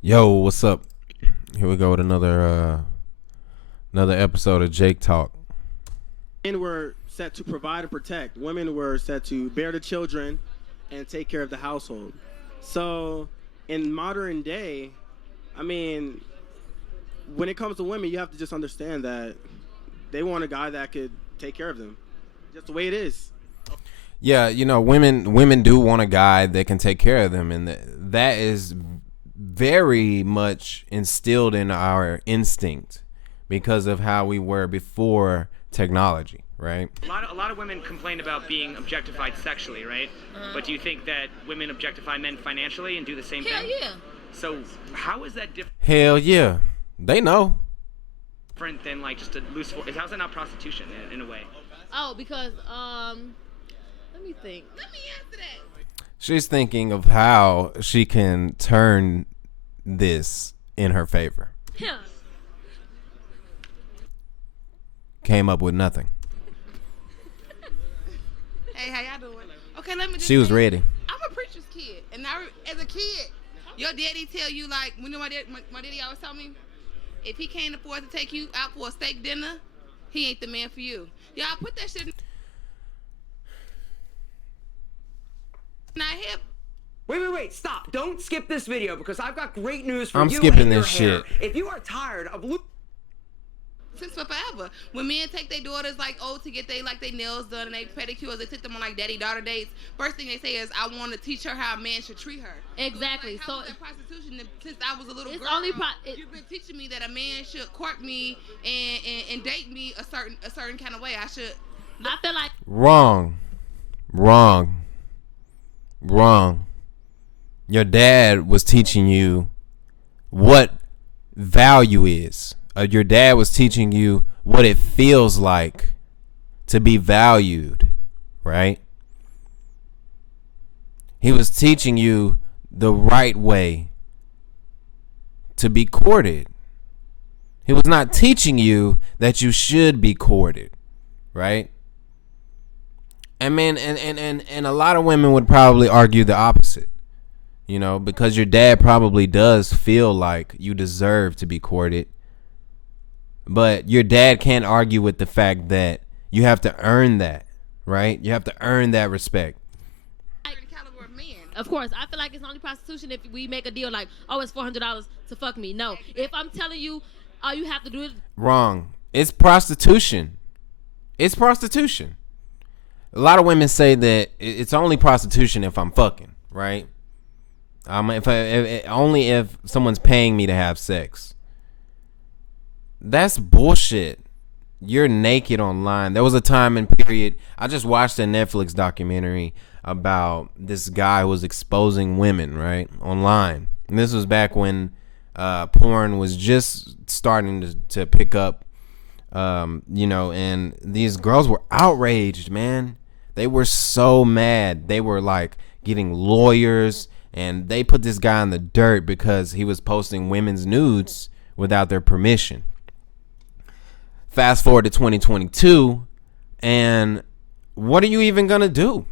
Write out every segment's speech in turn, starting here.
Yo, what's up? Here we go with another episode of Jake Talk. Men were set to provide and protect. Women were set to bear the children and take care of the household. So in modern day, I mean, when it comes to women, you have to just understand that they want a guy that could take care of them. Just the way it is. Yeah, you know, women do want a guy that can take care of them, and that is very much instilled in our instinct because of how we were before technology, right? A lot of women complain about being objectified sexually, right? But do you think that women objectify men financially and do the same thing? Hell yeah. So how is that different? Hell yeah, they know. Different than like just a loose force? How's that not prostitution in a way? Oh, because let me think. Let me answer that. She's thinking of how she can turn this in her favor. Yeah. Came up with nothing. Hey, how y'all doing? Okay, let me just She was say, ready. I'm a preacher's kid, and as a kid, your daddy tell you like, when my daddy always tell me, if he can't afford to take you out for a steak dinner, he ain't the man for you. Y'all put that shit in. Not hip. Wait, stop. Don't skip this video because I've got great news for I'm you skipping and your this hair. shit. If you are tired of Since forever. When men take their daughters to get their nails done and they pedicures, they take them on daddy-daughter dates. First thing they say is, I want to teach her how a man should treat her. Exactly. So, So how is that prostitution? Since I was a little it's girl, only you've been teaching me that a man should court me and date me a certain kind of way. I feel like Wrong. Your dad was teaching you what value is. Your dad was teaching you what it feels like to be valued, right? He was teaching you the right way to be courted. He was not teaching you that you should be courted, right? I mean, and a lot of women would probably argue the opposite, you know, because your dad probably does feel like you deserve to be courted. But your dad can't argue with the fact that you have to earn that, right? You have to earn that respect. of course, I feel like it's only prostitution if we make a deal like, oh, it's $400 to fuck me. No. If I'm telling you all you have to do is Wrong. It's prostitution. It's prostitution. A lot of women say that it's only prostitution if I'm fucking, right? Only if someone's paying me to have sex. That's bullshit. You're naked online. There was a time and period. I just watched a Netflix documentary about this guy who was exposing women, right, online. And this was back when porn was just starting to pick up, you know, and these girls were outraged, man. They were so mad. They were like getting lawyers, and they put this guy in the dirt because he was posting women's nudes without their permission. Fast forward to 2022, and what are you even going to do?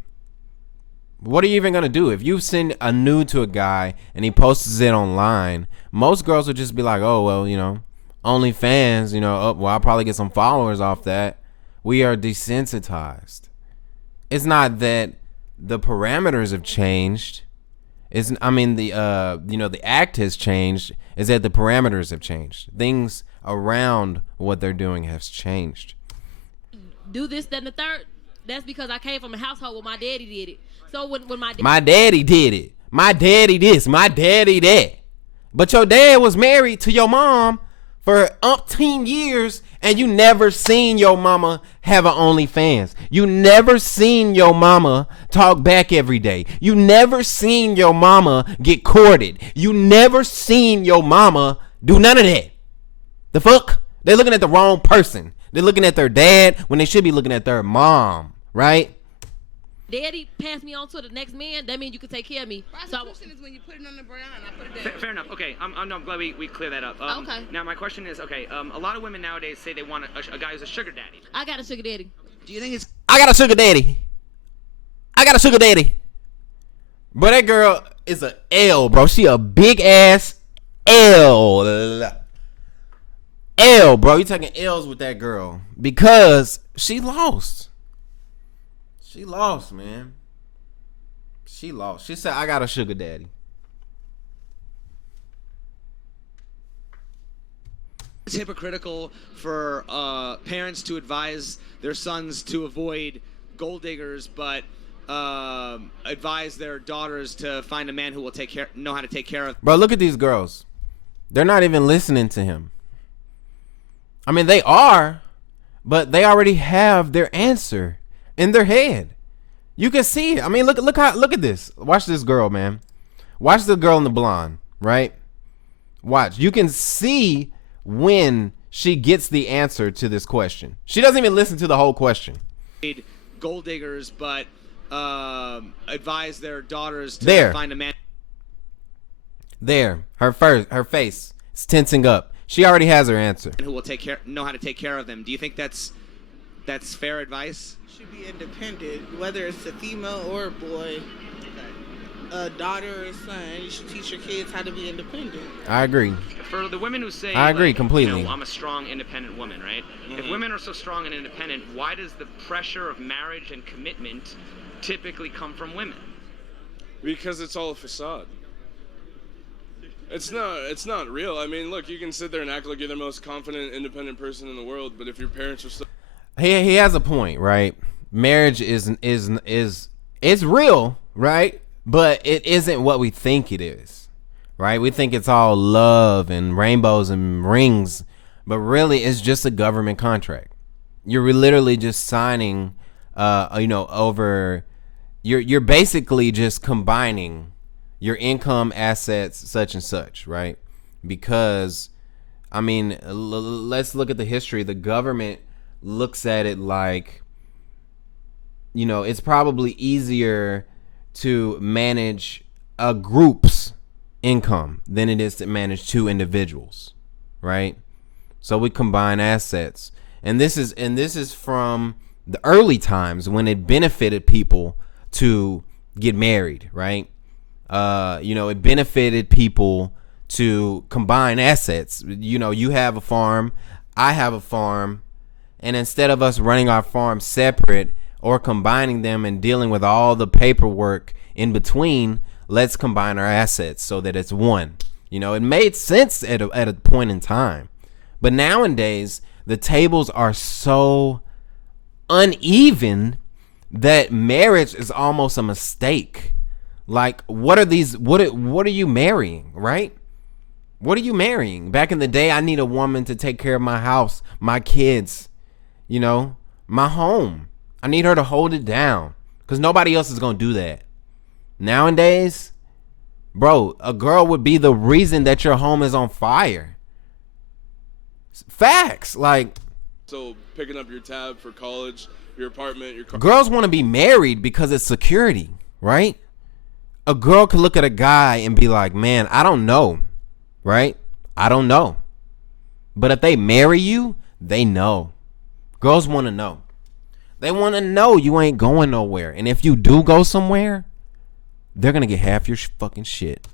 What are you even going to do? If you send a nude to a guy and he posts it online, most girls would just be like, oh, well, you know, OnlyFans, you know, oh, well, I'll probably get some followers off that. We are desensitized. It's not that the parameters have changed. The act has changed. Is that the parameters have changed. Things around what they're doing has changed. do this, that, and the third. That's because I came from a household where my daddy did it. So when my daddy did it. My daddy this. My daddy that. But your dad was married to your mom for umpteen years, and you never seen your mama have an OnlyFans. You never seen your mama talk back every day. You never seen your mama get courted. You never seen your mama do none of that. The fuck? They're looking at the wrong person. They're looking at their dad when they should be looking at their mom, right? Daddy passed me on to the next man. That means you can take care of me. Prostitution is when you put it on the ground. I put it down. Fair enough. Okay, I'm glad we clear that up. Okay. Now my question is, a lot of women nowadays say they want a guy who's a sugar daddy. I got a sugar daddy. Do you think it's... I got a sugar daddy. But that girl is a L, bro. She a big ass L, bro. You taking L's with that girl because she lost. She lost, man. She lost. She said, I got a sugar daddy. It's hypocritical for parents to advise their sons to avoid gold diggers, but advise their daughters to find a man who will know how to take care of. Bro, look at these girls. They're not even listening to him. I mean, they are, but they already have their answer in their head. You can see it. I mean, look at this. Watch this girl, man. Watch the girl in the blonde, right? Watch. You can see when she gets the answer to this question. She doesn't even listen to the whole question. Gold diggers, but advise their daughters to find a man. There, her face is tensing up. She already has her answer. Who will know how to take care of them? Do you think that's fair advice? Should be independent, whether it's a female or a boy, a daughter or a son. You should teach your kids how to be independent. I agree. For the women who say, I agree like, completely. You know, I'm a strong, independent woman, right? Mm-hmm. If women are so strong and independent, why does the pressure of marriage and commitment typically come from women? Because it's all a facade. It's not real. I mean, look, you can sit there and act like you're the most confident, independent person in the world, but if your parents are still... He has a point, right? Marriage is real, right? But it isn't what we think it is, right? We think it's all love and rainbows and rings, but really it's just a government contract. You're literally just signing, over. You're basically just combining your income, assets, such and such, right? Because, I mean, let's look at the history. The government looks at it like, it's probably easier to manage a group's income than it is to manage two individuals, right? So we combine assets, and this is from the early times when it benefited people to get married, right? It benefited people to combine assets. You have a farm, I have a farm, and instead of us running our farm separate or combining them and dealing with all the paperwork in between, let's combine our assets so that it's one. It made sense at a point in time. But nowadays, the tables are so uneven that marriage is almost a mistake. Like, what are you marrying, right? What are you marrying? Back in the day, I need a woman to take care of my house, my kids, my home. I need her to hold it down because nobody else is going to do that. Nowadays, bro, a girl would be the reason that your home is on fire. Facts. Like, so picking up your tab for college, your apartment, your car. Girls want to be married because it's security, right? A girl could look at a guy and be like, man, I don't know, right? I don't know. But if they marry you, they know. Girls want to know. They want to know you ain't going nowhere. And if you do go somewhere, they're going to get half your fucking shit.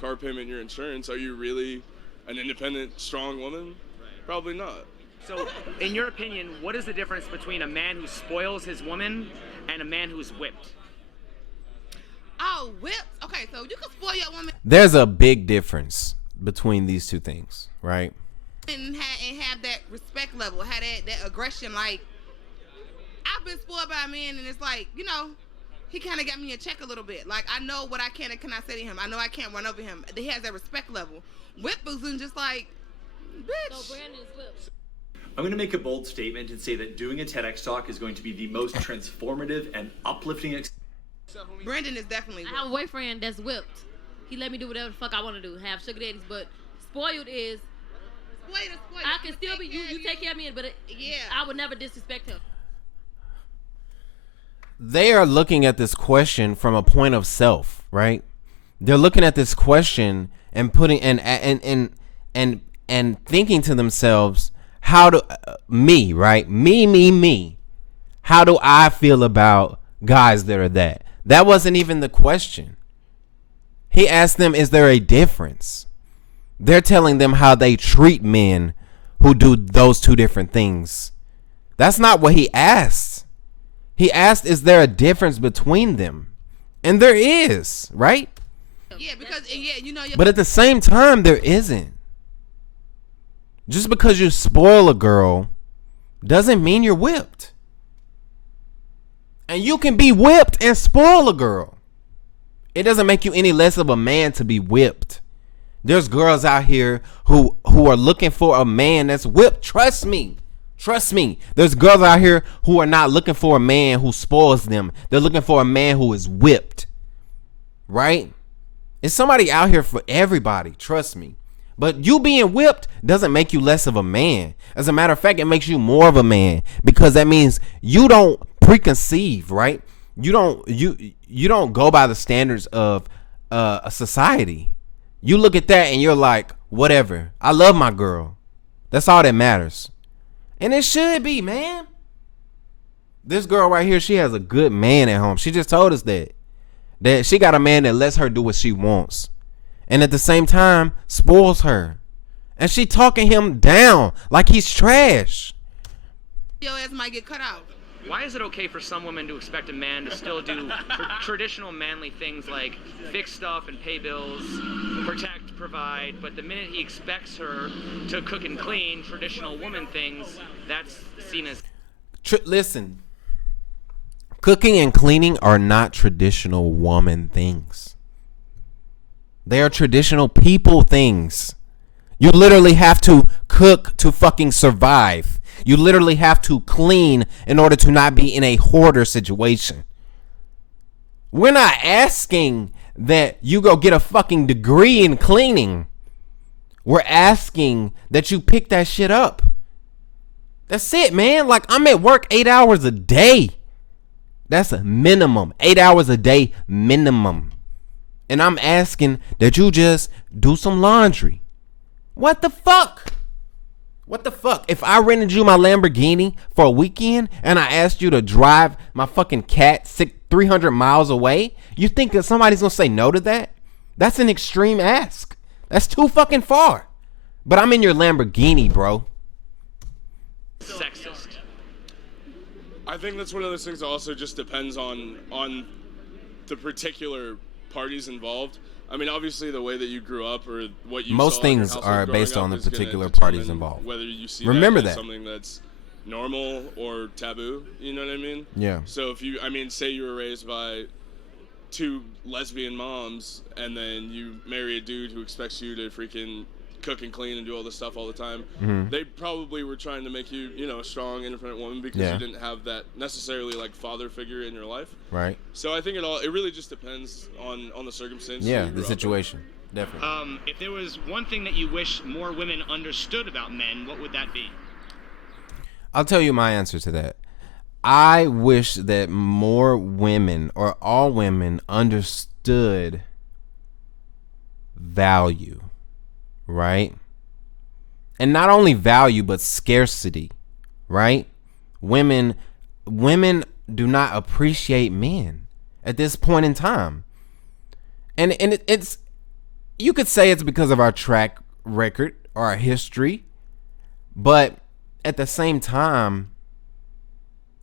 Car payment, your insurance. Are you really an independent, strong woman? Right. Probably not. So, in your opinion, what is the difference between a man who spoils his woman and a man who's whipped? Oh, whipped? Okay, so you can spoil your woman. There's a big difference between these two things, right? And have that respect level, have that aggression. Like, I've been spoiled by a man, and it's like, he kind of got me in check a little bit. Like, I know what I can and cannot say to him. I know I can't run over him. He has that respect level. Whip was just like, bitch. So Brandon's whipped. I'm going to make a bold statement and say that doing a TEDx talk is going to be the most transformative and uplifting Brandon is definitely whipped. I have a boyfriend that's whipped. He let me do whatever the fuck I want to do. Have sugar daddies, but spoiled is... Spoiled. I can still be... You take care of me, but I would never disrespect him. They are looking at this question from a point of self, right? They're looking at this question and putting and thinking to themselves, how do me, right? Me. How do I feel about guys that are that? That wasn't even the question. He asked them, is there a difference? They're telling them how they treat men who do those two different things. That's not what he asked. He asked, is there a difference between them? And there is, right? Yeah, because But at the same time, there isn't. Just because you spoil a girl doesn't mean you're whipped. And you can be whipped and spoil a girl. It doesn't make you any less of a man to be whipped. There's girls out here who are looking for a man that's whipped. Trust me. Trust me. There's girls out here who are not looking for a man who spoils them. They're looking for a man who is whipped. Right? It's somebody out here for everybody. Trust me. But you being whipped doesn't make you less of a man. As a matter of fact, it makes you more of a man, because that means you don't preconceive, right? You don't go by the standards of a society. You look at that and you're like, whatever. I love my girl. That's all that matters. And it should be, man. This girl right here, she has a good man at home. She just told us that she got a man that lets her do what she wants, and at the same time spoils her. And she talking him down like he's trash. Your ass might get cut out. Why is it okay for some women to expect a man to still do traditional manly things like fix stuff and pay bills, protect, provide, but the minute he expects her to cook and clean, traditional woman things, that's seen as... Listen, cooking and cleaning are not traditional woman things. They are traditional people things. You literally have to cook to fucking survive. You literally have to clean in order to not be in a hoarder situation. We're not asking that you go get a fucking degree in cleaning. We're asking that you pick that shit up. That's it, man. Like, I'm at work 8 hours a day. That's a minimum. 8 hours a day minimum. And I'm asking that you just do some laundry. What the fuck? What the fuck? If I rented you my Lamborghini for a weekend and I asked you to drive my fucking cat 300 miles away, you think that somebody's gonna say no to that? That's an extreme ask. That's too fucking far. But I'm in your Lamborghini, bro. Sexist. I think that's one of those things that also just depends on the particular parties involved. I mean, obviously, the way that you grew up or what you most saw things in your are household based growing on the up is gonna particular determine parties involved. Whether you see Remember that as that. something that's normal or taboo, you know what I mean? Yeah. So if you, I mean, say you were raised by two lesbian moms and then you marry a dude who expects you to freaking cook and clean and do all this stuff all the time, they probably were trying to make you, you know, a strong, independent woman because you didn't have that necessarily like father figure in your life. Right. So I think it really just depends on the circumstance. Yeah, the situation. Definitely. If there was one thing that you wish more women understood about men, what would that be? I'll tell you my answer to that. I wish that more women or all women understood value, right? And not only value, but scarcity, right? Women do not appreciate men at this point in time. And it's, you could say it's because of our track record or our history, but at the same time,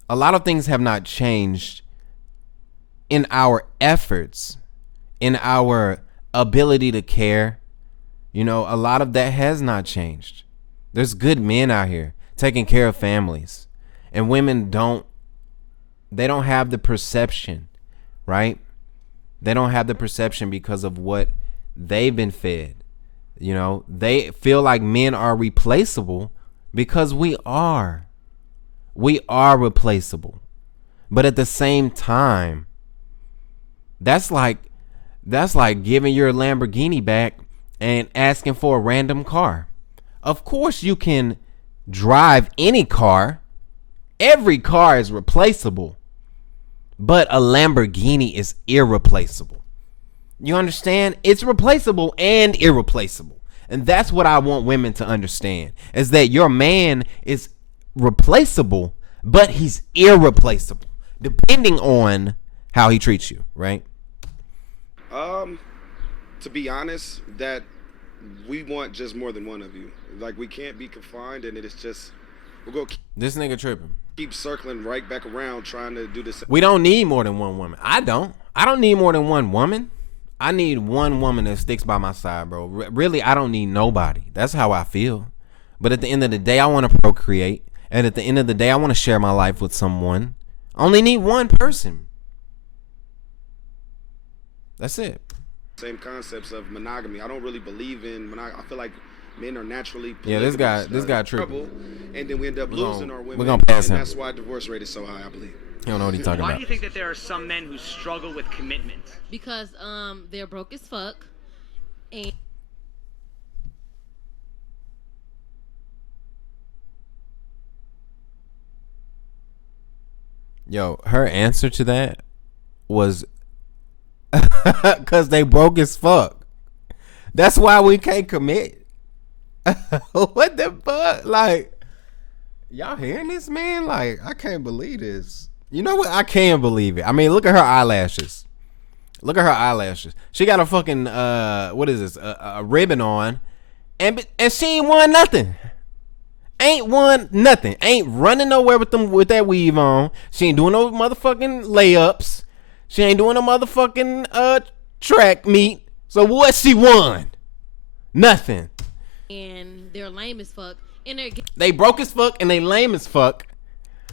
a lot of things have not changed in our efforts, in our ability to care. You know, a lot of that has not changed. There's good men out here taking care of families, and women don't have the perception, right? They don't have the perception because of what they've been fed. You know, they feel like men are replaceable because we are. We are replaceable. But at the same time, that's like giving your Lamborghini back and asking for a random car. Of course you can drive any car. Every car is replaceable. But a Lamborghini is irreplaceable. You understand? It's replaceable and irreplaceable. And that's what I want women to understand, is that your man is replaceable, but he's irreplaceable, depending on how he treats you, right? To be honest, that we want just more than one of you. Like, we can't be confined, and it's just, we'll go This nigga tripping. keep circling right back around trying to do this. We don't need more than one woman. I don't need more than one woman. I need one woman that sticks by my side, bro. Really, I don't need nobody. That's how I feel. But at the end of the day, I want to procreate. And at the end of the day, I want to share my life with someone. I only need one person. That's it. Same concepts of monogamy. I don't really believe in monogamy. I feel like men are naturally this guy tripping. And then we end up losing our women. We're gonna pass him. That's why divorce rate is so high, I believe. You don't know what he's talking Why about. do you think that there are some men who struggle with commitment? Because they're broke as fuck, and Yo, her answer to that was because they broke as fuck. That's why we can't commit. What the fuck? Like, y'all hearing this, man? Like, I can't believe this. You know what? I can't believe it. I mean, look at her eyelashes. Look at her eyelashes. She got a fucking what is this? A ribbon on, and she ain't won nothing. Ain't won nothing. Ain't running nowhere with that weave on. She ain't doing no motherfucking layups. She ain't doing no motherfucking track meet. So what she won? Nothing. and they're lame as fuck, and they broke as fuck, and they lame as fuck,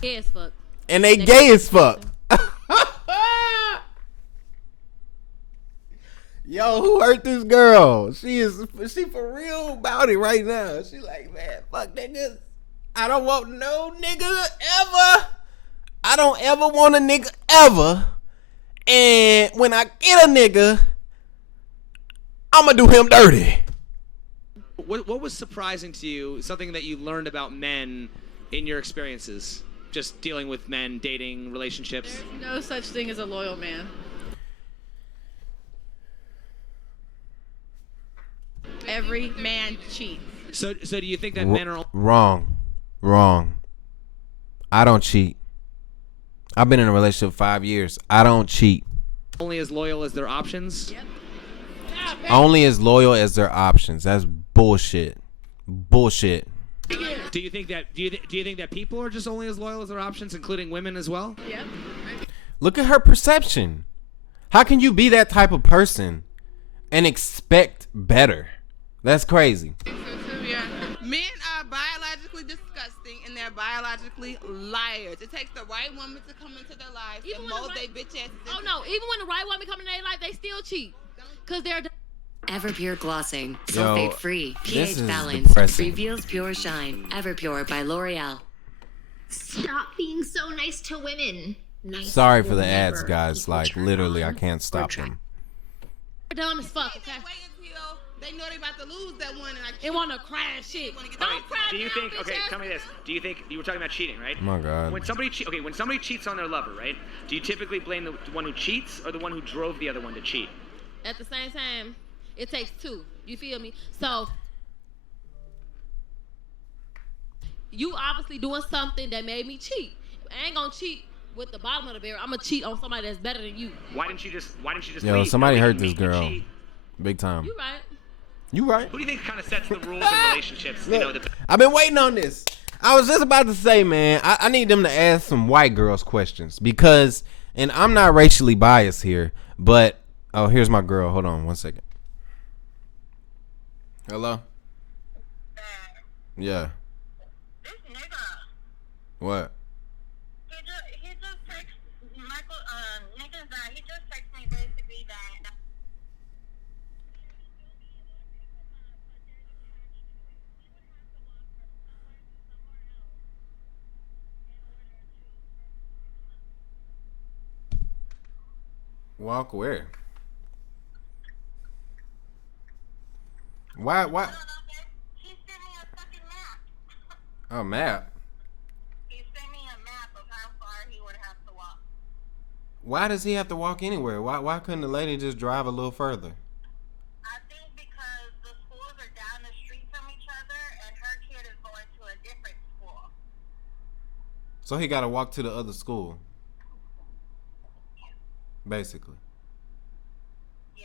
gay as fuck, and they gay as fuck. Yo, who hurt this girl? She for real about it right now. She like, man, fuck niggas. I don't want no nigga ever. I don't ever want a nigga ever. And when I get a nigga, I'ma do him dirty. What was surprising to you? Something that you learned about men in your experiences, just dealing with men, dating, relationships. There's no such thing as a loyal man. Every man cheats. So do you think that men are Wrong. I don't cheat. I've been in a relationship 5 years. I don't cheat. only as loyal as their options? Yep. Only as loyal as their options. That's bullshit. Bullshit. Do you think that people are just only as loyal as their options, including women as well? Yep. Look at her perception. How can you be that type of person and expect better? That's crazy. Men are biologically disgusting and they're biologically liars. It takes the right woman to come into their lives and mold their bitch asses. Oh no, even when the right woman come in their life, they still cheat. Cause they're Everpure glossing, sulfate free, this pH is balanced, depressing. reveals pure shine. Everpure by L'Oreal. Stop being so nice to women. Nice Sorry for will the ads, never guys. equal Like, turn literally, I on can't or stop track. them. They're dumb as fuck. Okay. Wait until they know they about to lose that one and They wanna crash shit. Don't cry Do you now, think? bitch Okay, ass tell me this. Do you think you were talking about cheating, right? Oh my God. When somebody cheats on their lover, right? Do you typically blame the one who cheats or the one who drove the other one to cheat? At the same time, it takes two. You feel me? So you obviously doing something that made me cheat. I ain't gonna cheat with the bottom of the barrel. I'm gonna cheat on somebody that's better than you. Why didn't you just Yo, leave? somebody Nobody hurt can this make you girl. cheat. Big time. You right. You right. Who do you think kind of sets the rules in relationships? You know, I've been waiting on this. I was just about to say, man, I need them to ask some white girls questions because, and I'm not racially biased here, but, oh, here's my girl. Hold on 1 second. Hello? Yeah. What? Walk where? Why? A map? Why does he have to walk anywhere? Why couldn't the lady just drive a little further? I think because the schools are down the street from each other and her kid is going to a different school. So he got to walk to the other school. Basically. Yeah.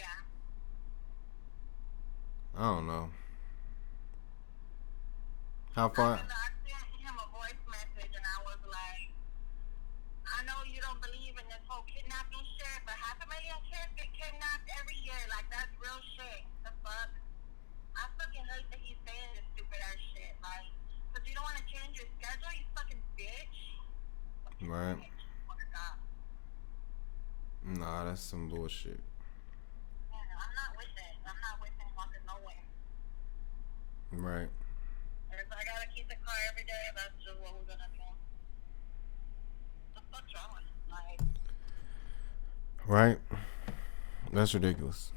I don't know. How far? I sent him a voice message and I was like, I know you don't believe in this whole kidnapping shit, but 500,000 kids get kidnapped every year. Like, that's real shit. The fuck? I fucking hate that he's saying this stupid ass shit. Like, because you don't want to change your schedule, you fucking bitch. Right. Oh my God. Nah, that's some bullshit. Yeah, I'm not with it. I'm not with him walking nowhere. Right. If I gotta keep the car every day, that's just what we're gonna do. The fuck's wrong with him? Like, Right. That's ridiculous.